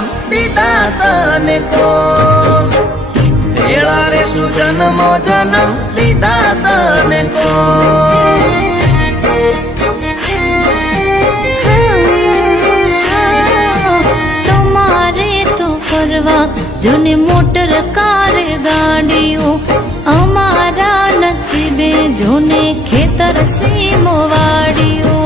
જન્મ દીધા તને કોણ ભેળા રે શું જન્મો જન્મ દીધા તને કોણ જોને મોટર કાર ગાડીઓ અમારા નસીબે જોને ખેતર સીમો વાડીઓ